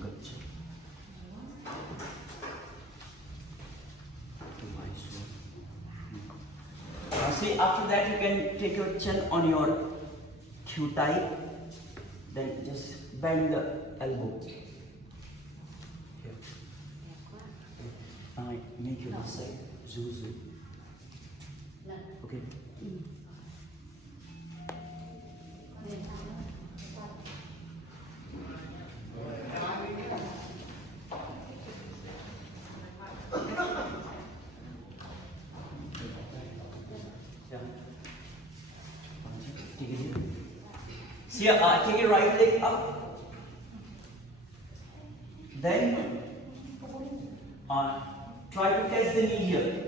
Good job. See, after that you can take your chin on your Q tie, then just bend the elbow. Here. Now make your left side. Zuzu. Okay. See, take your right leg up. Then try to catch the knee here.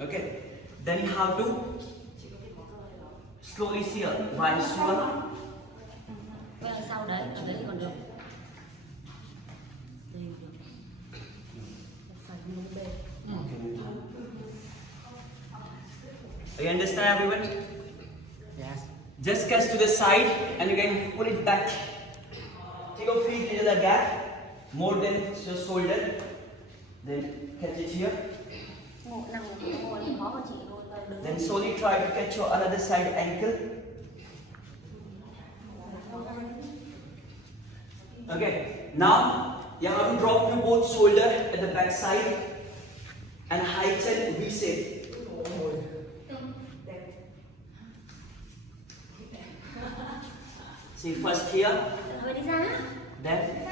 Okay. Then you have to slowly see vai xuống. Sau đấy, ở đấy còn được. You understand, everyone? Yes. Just catch to the side and you can pull it back. Take your feet into the gap, more than your shoulder. Then catch it here. Then slowly try to catch your another side ankle. Okay, now you have to drop your both shoulder at the back side and heighten V shape. See, first here, then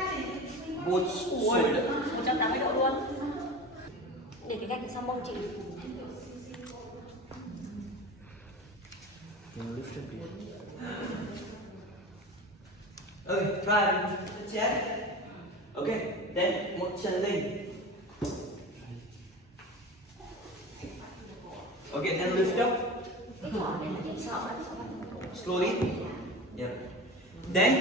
both shoulder. 180 độ luôn. Để cái gạch sau mông chị. Lift a bit. Okay, try the chest. Okay, then một chân lên. Okay, then lift up. Slowly. Yeah. Then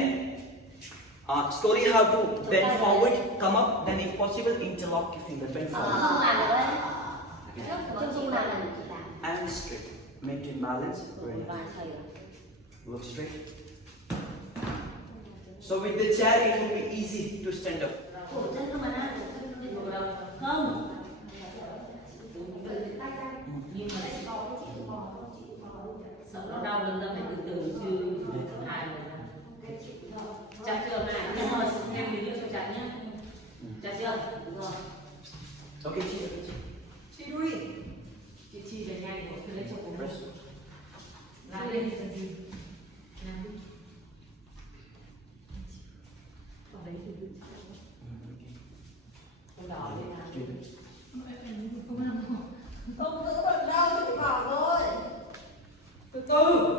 slowly have to bend forward, come up, then if possible interlock your finger, bend forward. And straight. Maintain balance. Very nice. Look straight. So with the chair it will be easy to stand up. Sợ nó đau lưng ra phải từ từ chứ hại. Chặt chưa mà nhưng mà em đi cho chặt nhé. Chặt chưa? Đúng rồi. Okay, chị. Chị đuôi. Chị chi về nhanh của tôi lấy cho cô. Làm lên dần đi. Làm đi. Còn đấy thì không đỏ lên nào. Không, cứ bật đau thì phải bảo thôi. Từ từ.